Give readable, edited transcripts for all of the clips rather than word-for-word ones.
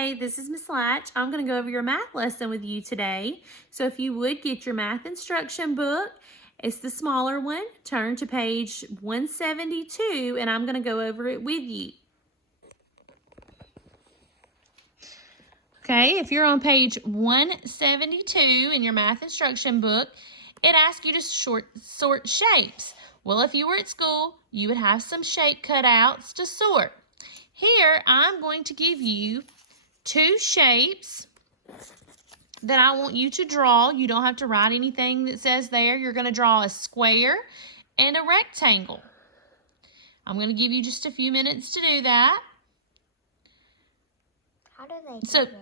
Hey, this is Miss Latch. I'm going to go over your math lesson with you today. So if you would get your math instruction book, it's the smaller one. Turn to page 172 and I'm going to go over it with you. Okay, if you're on page 172 in your math instruction book, it asks you to sort shapes. Well, if you were at school, you would have some shape cutouts to sort. Here, I'm going to give you two shapes that I want you to draw. You don't have to write anything that says there. You're going to draw a square and a rectangle. I'm going to give you just a few minutes to do that. How do they do So, this?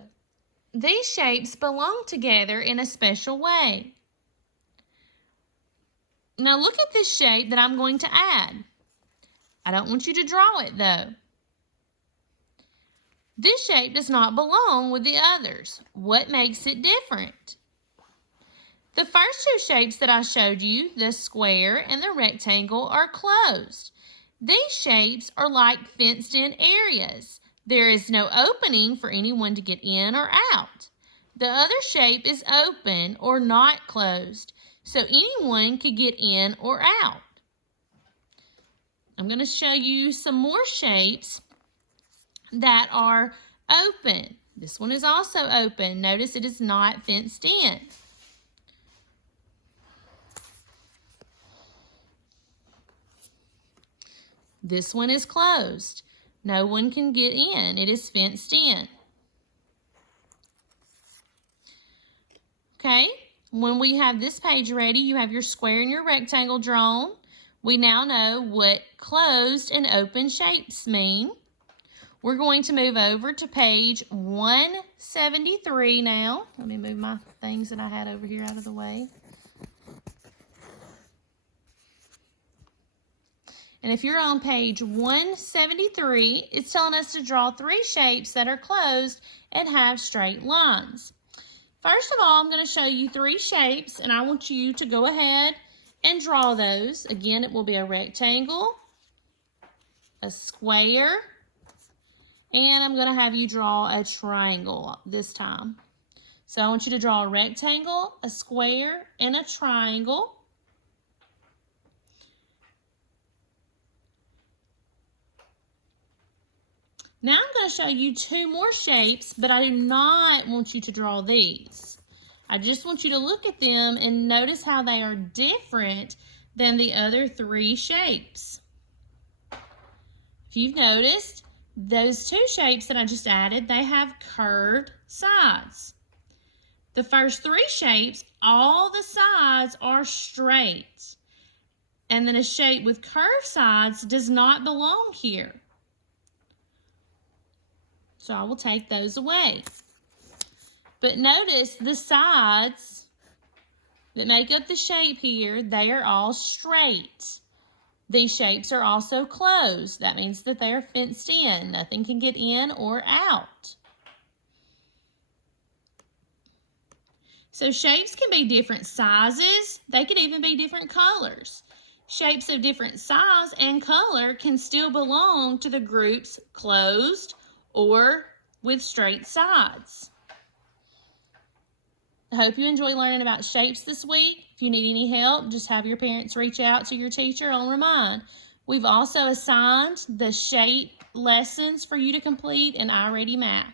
These shapes belong together in a special way. Now look at this shape that I'm going to add. I don't want you to draw it though. This shape does not belong with the others. What makes it different? The first two shapes that I showed you, the square and the rectangle, are closed. These shapes are like fenced-in areas. There is no opening for anyone to get in or out. The other shape is open or not closed, so anyone could get in or out. I'm going to show you some more shapes that are open. This one is also open. Notice it is not fenced in. This one is closed. No one can get in. It is fenced in. Okay, when we have this page ready, you have your square and your rectangle drawn. We now know what closed and open shapes mean. We're going to move over to page 173 now. Let me move my things that I had over here out of the way. And if you're on page 173, it's telling us to draw three shapes that are closed and have straight lines. First of all, I'm going to show you three shapes, and I want you to go ahead and draw those. Again, it will be a rectangle, a square, and I'm going to have you draw a triangle this time. So I want you to draw a rectangle, a square, and a triangle. Now I'm going to show you two more shapes, but I do not want you to draw these. I just want you to look at them and notice how they are different than the other three shapes. If you've noticed, those two shapes that I just added, they have curved sides. The first three shapes, all the sides are straight. And then a shape with curved sides does not belong here. So I will take those away. But notice the sides that make up the shape here, they are all straight. These shapes are also closed. That means that they are fenced in. Nothing can get in or out. So shapes can be different sizes. They could even be different colors. Shapes of different size and color can still belong to the groups closed or with straight sides. I hope you enjoy learning about shapes this week. If you need any help, just have your parents reach out to your teacher on Remind. We've also assigned the shape lessons for you to complete in iReady Math.